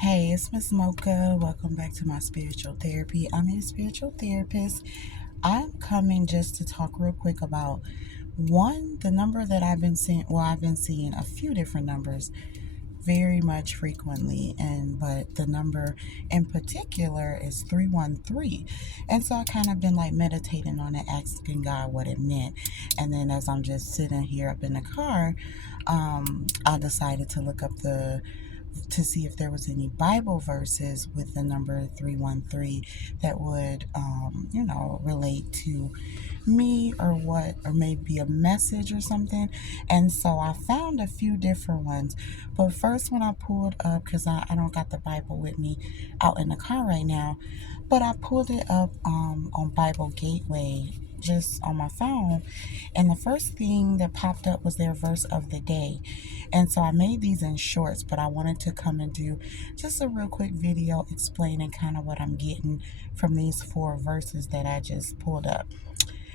Hey, it's Miss Mocha. Welcome back to my spiritual therapy. I'm a spiritual therapist. I'm coming just to talk real quick about the number that I've been seeing. Well, I've been seeing a few different numbers very much frequently, but the number in particular is 313. And so I kind of been like meditating on it, asking God what it meant. And then as I'm just sitting here up in the car, I decided to look up to see if there was any Bible verses with the number 313 that would, relate to me or maybe a message or something. And so I found a few different ones. But first, when I pulled up, because I don't got the Bible with me out in the car right now, but I pulled it up on Bible Gateway just on my phone, and the first thing that popped up was their verse of the day. And so I made these in shorts, but I wanted to come and do just a real quick video explaining kind of what I'm getting from these four verses that I just pulled up.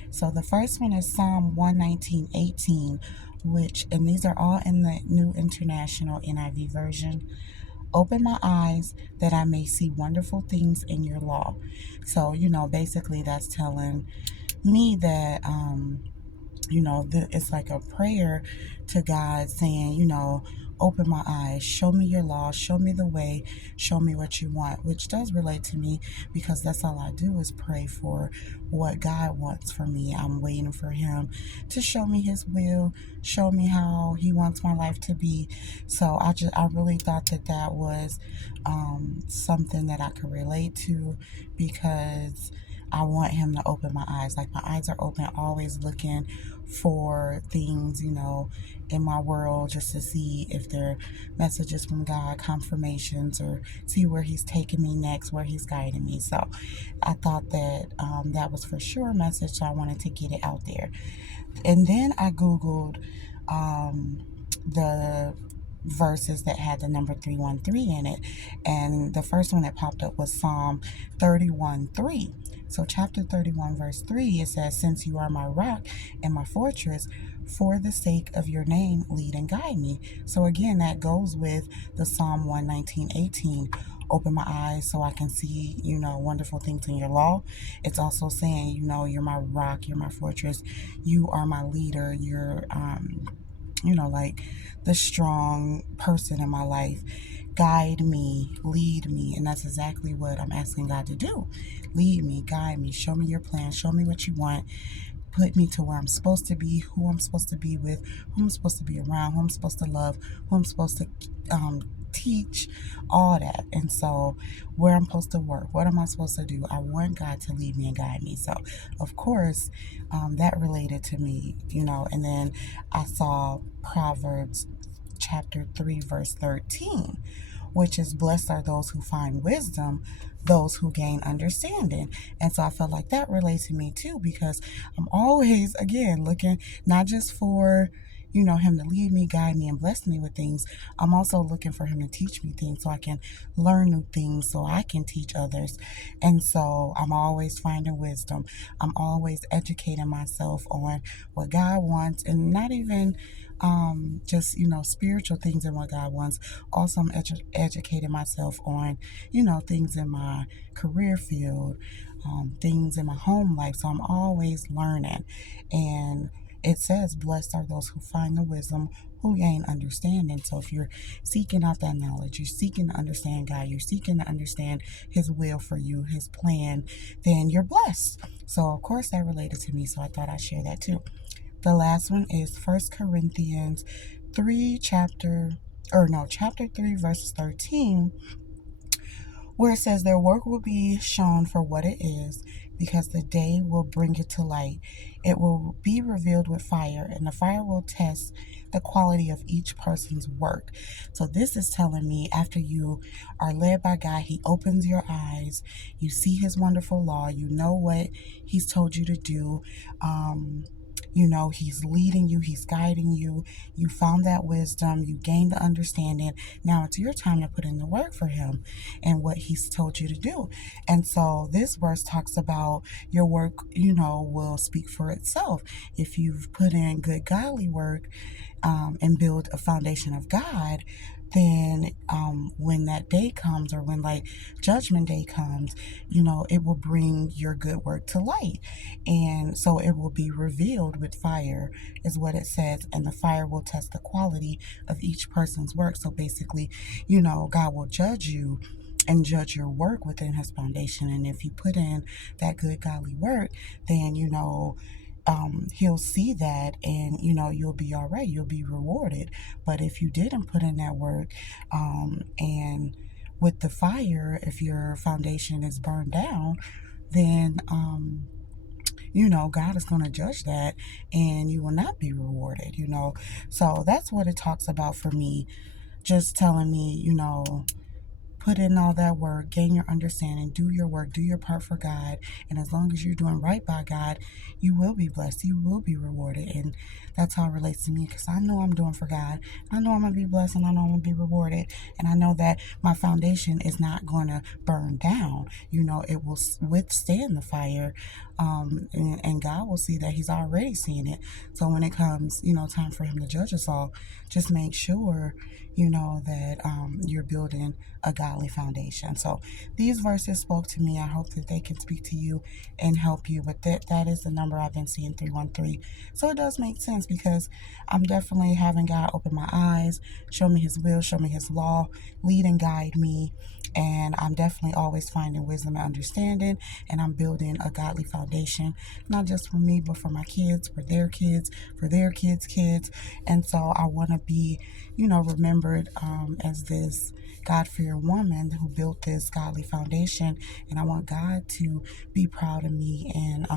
So the first one is Psalm 119:18, and these are all in the New International NIV version. Open my eyes that I may see wonderful things in your law. So, basically that's telling me that, it's like a prayer to God saying, open my eyes, show me your law, show me the way, show me what you want, which does relate to me because that's all I do is pray for what God wants for me. I'm waiting for Him to show me His will, show me how He wants my life to be. So I really thought that was something that I could relate to because I want Him to open my eyes. Like my eyes are open, always looking for things, in my world just to see if they're messages from God, confirmations, or see where He's taking me next, where He's guiding me. So I thought that that was for sure a message, so I wanted to get it out there. And then I Googled the verses that had the number 313 in it, and the first one that popped up was Psalm 31:3. So chapter 31 verse 3, it says, since you are my rock and my fortress, for the sake of your name lead and guide me. So again, that goes with the Psalm 119:18. Open my eyes so I can see, wonderful things in your law. It's also saying, you're my rock, you're my fortress, you are my leader, you're like the strong person in my life. Guide me, lead me. And that's exactly what I'm asking God to do. Lead me, guide me, show me your plan, show me what you want. Put me to where I'm supposed to be, who I'm supposed to be with, who I'm supposed to be around, who I'm supposed to love, who I'm supposed to teach, all that. And so where I'm supposed to work, what am I supposed to do? I want God to lead me and guide me. So of course, that related to me, and then I saw Proverbs chapter 3 verse 13, which is blessed are those who find wisdom, those who gain understanding. And so I felt like that relates to me too, because I'm always, again, looking not just for, Him to lead me, guide me, and bless me with things. I'm also looking for Him to teach me things so I can learn new things so I can teach others. And so I'm always finding wisdom. I'm always educating myself on what God wants, and not even just, spiritual things and what God wants. Also, I'm educating myself on, things in my career field, things in my home life. So I'm always learning. And it says, blessed are those who find the wisdom, who gain understanding. So if you're seeking out that knowledge, you're seeking to understand God, you're seeking to understand His will for you, His plan, then you're blessed. So of course that related to me. So I thought I'd share that too. The last one is First Corinthians 3, chapter 3, verses 13, where it says their work will be shown for what it is, because the day will bring it to light. It will be revealed with fire, and the fire will test the quality of each person's work. So this is telling me after you are led by God, He opens your eyes, you see His wonderful law, you know what He's told you to do. He's leading you, He's guiding you. You found that wisdom, you gained the understanding. Now it's your time to put in the work for Him and what He's told you to do. And so this verse talks about your work, will speak for itself. If you've put in good, godly work, and build a foundation of God, then when that day comes, or when like judgment day comes, it will bring your good work to light. And so it will be revealed with fire, is what it says. And the fire will test the quality of each person's work. So basically, God will judge you and judge your work within his foundation. And if you put in that good godly work, then he'll see that, and you'll be all right, you'll be rewarded. But if you didn't put in that work, and with the fire, if your foundation is burned down, then God is going to judge that, and you will not be rewarded. So that's what it talks about for me, just telling me, put in all that work, gain your understanding, do your work, do your part for God. And as long as you're doing right by God, you will be blessed. You will be rewarded. And that's how it relates to me, because I know I'm doing for God. I know I'm going to be blessed, and I know I'm going to be rewarded. And I know that my foundation is not going to burn down. It will withstand the fire. And God will see that he's already seen it. So when it comes, time for him to judge us all, just make sure, that you're building a godly foundation. So these verses spoke to me. I hope that they can speak to you and help you. But that is the number I've been seeing, 313. So it does make sense, because I'm definitely having God open my eyes, show me his will, show me his law, lead and guide me. And I'm definitely always finding wisdom and understanding. And I'm building a godly foundation, not just for me, but for my kids, for their kids, for their kids' kids. And so I want to be, remembered as this God-fearing woman who built this godly foundation. And I want God to be proud of me, and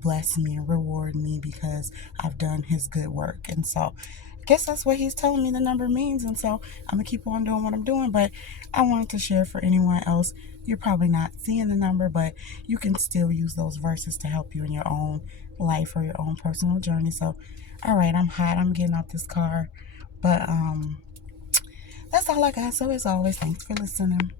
bless me and reward me, because I've done his good work. And so I guess that's what he's telling me the number means. And so I'm going to keep on doing what I'm doing. But I wanted to share for anyone else. You're probably not seeing the number, but you can still use those verses to help you in your own life or your own personal journey. So, all right, I'm hot. I'm getting out this car. But that's all I got. So as always, thanks for listening.